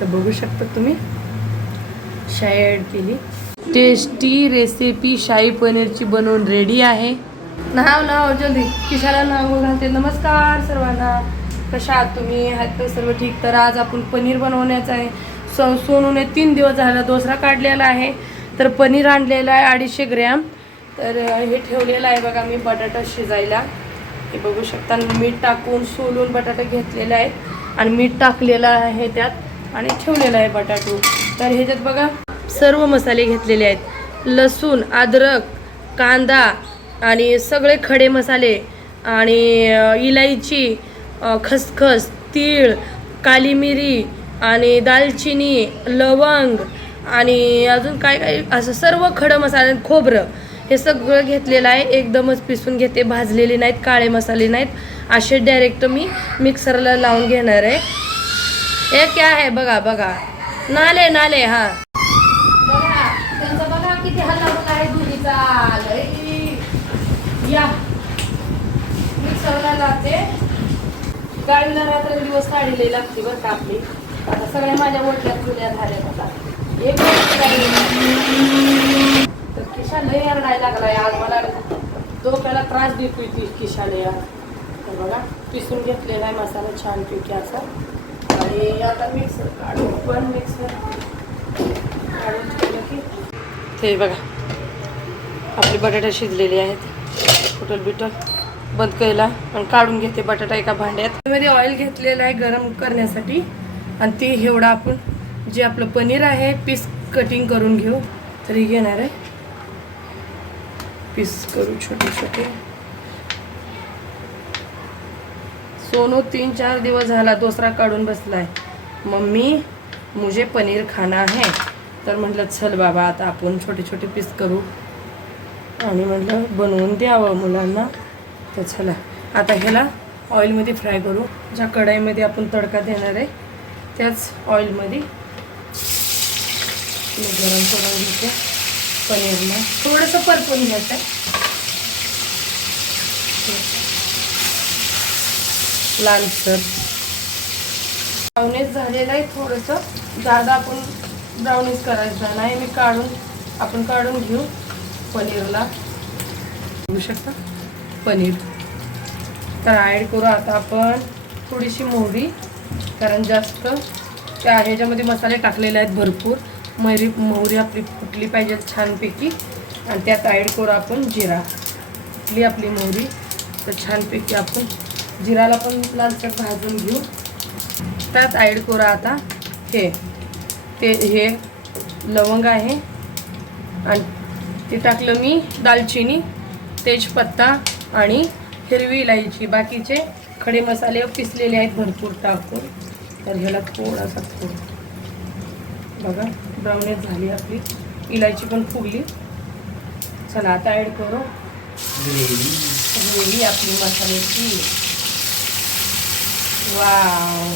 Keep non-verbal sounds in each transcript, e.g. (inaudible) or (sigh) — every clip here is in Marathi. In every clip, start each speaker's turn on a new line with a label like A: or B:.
A: तर बघू शकता तुम्ही. शाई ॲड केली. टेस्टी रेसिपी शाही पनीरची बनवून रेडी आहे. नाव नाव जल्दी. किशाला नाव घालते. नमस्कार सर्वांना. कशा आहात तुम्ही? आहात तर सर्व ठीक? तर आज आपण पनीर बनवण्याचं आहे. स सोनूने तीन दिवस झाला दुसरा काढलेला आहे. तर पनीर आणलेलं आहे अडीचशे ग्रॅम. तर हे ठेवलेलं आहे बघा मी बटाटा शिजायला. हे बघू शकता मीठ टाकून सोलून बटाटा घेतलेला आहे. आणि मीठ टाकलेलं आहे त्यात. आणि ठेवलेलं आहे बटाटो. तर ह्याच्यात बघा सर्व मसाले घेतलेले आहेत. लसूण अद्रक कांदा आणि सगळे खडे मसाले आणि इलायची खसखस तीळ काली मिरी आणि दालचिनी लवंग आणि अजून काय काय असं सर्व खडं मसाले खोबरं हे सगळं घेतलेलं आहे. एकदमच पिसून घेते. भाजलेले नाहीत काळे मसाले नाहीत. असे डायरेक्ट मी मिक्सरला लावून घेणार आहे. हे क्या आहे बघा बघा. नाले नाले हा. बघा त्यांचा बघा किती हल्ला होत आहे दुधीचा लय. या. मिक्सरला लागते गाडीला रात्र दिवस काढलेली लागते बरं का आपली. आता सगळ्या माझ्या मोठ्या चुल्या झाल्या आता एक तर किशा लय रडायला लागलाय. आज मला डोक्याला त्रास देतोय ती किशाला यार तर बघा पिसून घेतलेला आहे मसाला छानपैकी असा. आणि आता मिक्सर काढून पण मिक्सर काढून ठेवलं की ते बघा. आपले बटाटे शिजलेले आहेत. कुटल बिटल बंद केला आणि काढून घेते बटाटा एका भांड्यात. मध्ये ऑइल घेतलेलं आहे गरम करण्यासाठी. आणि ते एवढा आपण जे आपलं पनीर आहे पीस कटिंग करून घेऊ. तरी घेणार आहे. पीस करू छोटे छोटे सोनू तीन चार दिवस झाला दुसरा काढून बसलाय. मम्मी मुझे पनीर खाना आहे तर म्हटलं चल बाबा आता आपण छोटे छोटे पीस करू. आणि म्हटलं बनवून द्यावं मुलांना. तर चला आता ह्याला ऑइलमध्ये फ्राय करू. ज्या कढाईमध्ये आपण तडका देणार आहे त्याच ऑइलमध्ये गरम करून घेते पनीरला. थोडंसं परतून घ्यायचं आहे. लालसर ब्राउनीज झालेलं आहे थोडंसं. जादा आपण ब्राउनीज करायचं नाही मी काढून आपण काढून घेऊ पनीरला. बघू शकता? पनीर. तर ॲड करू आता आपण थोडीशी मोहरी कारण जास्त त्या ह्याच्यामध्ये मसाले टाकलेले आहेत भरपूर. मोहरी मोहरी आपली फुटली पाहिजे छानपैकी. आणि त्यात ॲड करू आपण जिरा. फुटली आपली मोहरी तर छानपैकी आपण जिराला पण लालसर भाजून घेऊ. त्यात ॲड करू आता हे. ते हे लवंग आहे. आणि ते टाकलं मी दालचिनी तेजपत्ता आणि हिरवी इलायची. बाकीचे खडे मसाले पिसलेले आहेत भरपूर टाकून. तर ह्याला थोडासा थोडं. बघा ब्राउनेज झाली आपली. इलायची पण फुगली. चला आता ॲड करू. ग्रेव्ही आपली मसाल्याची. वाव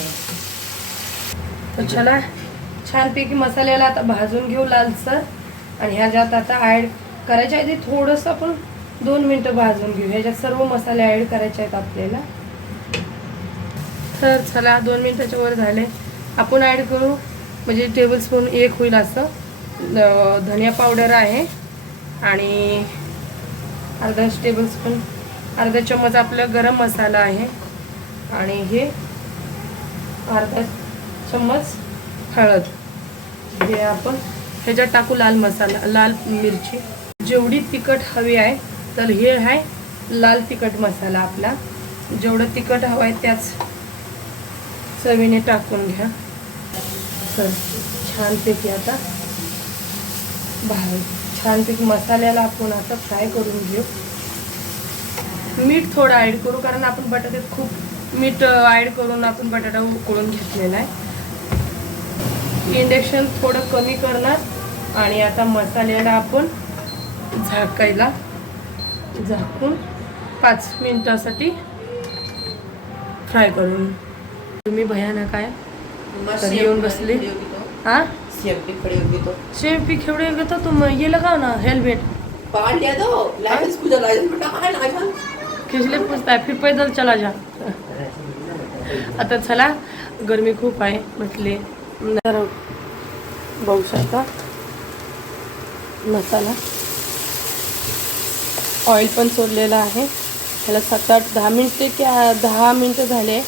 A: तर चला छानपैकी मसाल्याला आता भाजून घेऊ लालसर. आणि ह्या ज्यात आता ॲड करायच्या आधी थोडंसं आपण दोन मिनटं भाजून घेऊ. ह्याच्यात सर्व मसाले ॲड करायचे आहेत आपल्याला. तर चला दोन मिनटाच्या वर झाले. आपण ॲड करू. म्हणजे टेबलस्पून एक होईल असं. धनिया पावडर आहे. आणि अर्धा टेबलस्पून अर्धा चम्मच आपलं गरम मसाला आहे. आणि हे अर्धा चम्मच हळद. हे आपण ह्याच्यात टाकू लाल मसाला लाल मिरची. जेवढी तिखट हवी आहे तर हे आहे लाल तिखट मसाला आपला. जेवढं तिखट हवं आहे त्याच चवीने टाकून घ्या. तर छानपैकी आता भाज छानपैकी मसाल्याला आपण आता फ्राय करून घेऊ. मीठ थोडं ॲड करू कारण आपण बटाट्यात खूप मीठ ॲड करून आपण बटाटा उकळून घेतलेला आहे. इंडक्शन थोडं कमी करणार आणि आता मसाल्याला आपण झाकायला झाकून पाच मिनिटासाठी फ्राय करून. तुम्ही भयानक आहे. येऊन बसले. हाँ? भी खेवड़े गए तो तुम ये लगाओ ना? हेलमेट किसले पूछता है? फिर पैदल चला जा. आता चला गरमी खूप आहे म्हटले. तर बघू शकता. मसाला. ऑइल पण सोडलेलं आहे. त्याला सात आठ दहा मिनटे क्या दहा मिनटं झाले.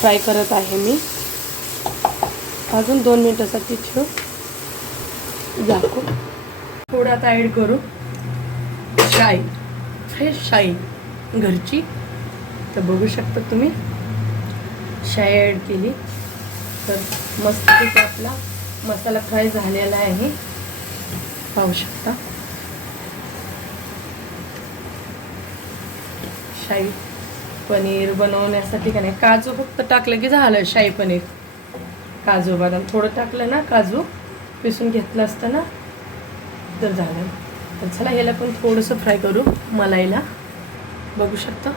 A: फ्राय करत आहे मी. अजून दोन मिनटासाठी ठेवू. झाकू. थोडं आता ॲड करू. शाई फ्रेश शाई घरची. तर बघू शकता तुम्ही. शाई ॲड केली. तर मस्त आपला मसाला फ्राय झालेला आहे. पाहू शकता. शाही पनीर बनवण्यासाठी का नाही काजू फक्त टाकलं की झालं शाही पनीर. काजू बदाम थोडं टाकलं ना काजू पिसून घेतलं असतं ना तर झालं. तर चला ह्याला पण थोडंसं फ्राय करू मलाईला. बघू शकता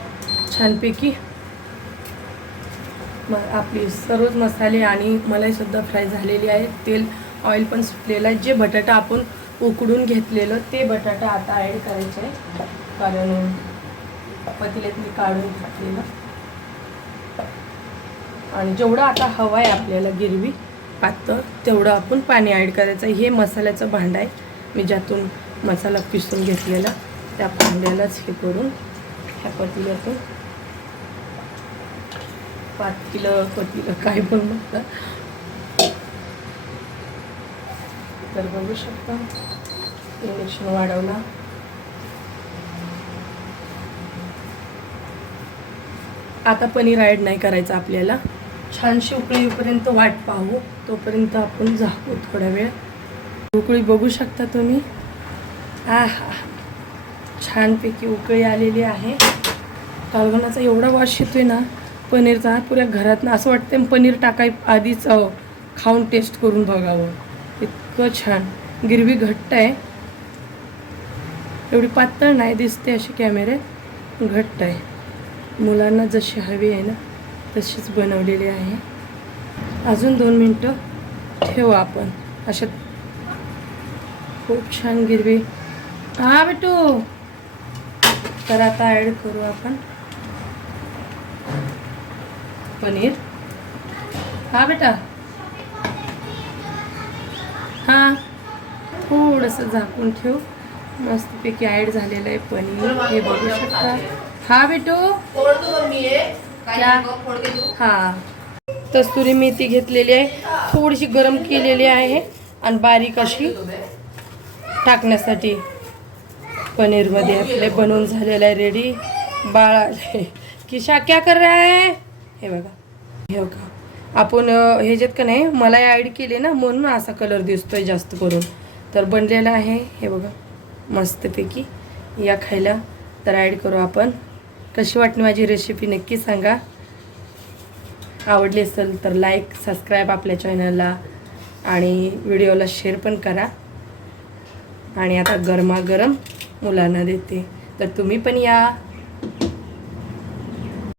A: छानपैकी मग आपली सर्वच मसाले आणि मलाईसुद्धा फ्राय झालेली आहे. तेल ऑइल पण सुटलेलं आहे. जे बटाटा आपण उकडून घेतलेलं ते बटाटा आता ॲड करायचे आहे. कारण पतिल्यात मी काढून टाकलेलं आणि जेवढं आता हवं आहे आपल्याला गिरवी पातळ तेवढं आपण पाणी ॲड करायचं आहे. हे मसाल्याचं भांडं आहे. मी ज्यातून मसाला पिसून घेतलेला त्या भांड्यालाच हे करून ह्या पतिल्यातून पातीलं पतीलं काय पण म्हणतात. तर बघू शकता इंडक्शन वाढवला. आता पनीर ॲड नाही करायचं आपल्याला. छानशी उकळी येईपर्यंत वाट पाहू. तोपर्यंत आपण झाकू थोडा वेळ. उकळी बघू शकता तुम्ही. आ हा छानपैकी उकळी आलेली आहे. कालवणाचा एवढा वास येतोय ना पनीरचा पुऱ्या घरातनं असं वाटतं पनीर टाकाय आधीच खाऊन टेस्ट करून बघावं. इतकं छान. गिरवी घट्ट आहे. एवढी पातळ नाही दिसते अशी कॅमेरे घट्ट आहे. मुलांना जशी हवी आहे ना तशीच बनवलेली आहे. अजून दोन मिनटं ठेवू आपण. अशा खूप छान गिरवी. हा बेटू. तर आता ॲड करू आपण. पनीर. हा बेटा. हां. थोडंसं झाकून ठेवू. मस्तपैकी ॲड झालेलं आहे पनीर. हे बघू शकता. हा बेटू. क्या? हा. कस्तुरी मेथी घेतलेली आहे. थोडीशी गरम केलेली आहे. आणि बारीक अशी टाकण्यासाठी पनीरमध्ये आपले बनवून झालेलं आहे. रेडी बाळा. (laughs) की क्या कर रहा है? हे बघा. हे बघा. आपण ह्याच्यात का नाही मला ॲड केले ना म्हणून असा कलर दिसतोय जास्त करून. तर बनलेला आहे हे बघा. मस्तपैकी या खायला तर ॲड करू आपण. कशी वाटली माझी रेसिपी नक्की सांगा. आवडली असेल तर लाईक सबस्क्राईब आपल्या चॅनलला आणि व्हिडिओला शेअर पण करा. आणि आता गरमागरम मुलांना देते. तर तुम्ही पण या.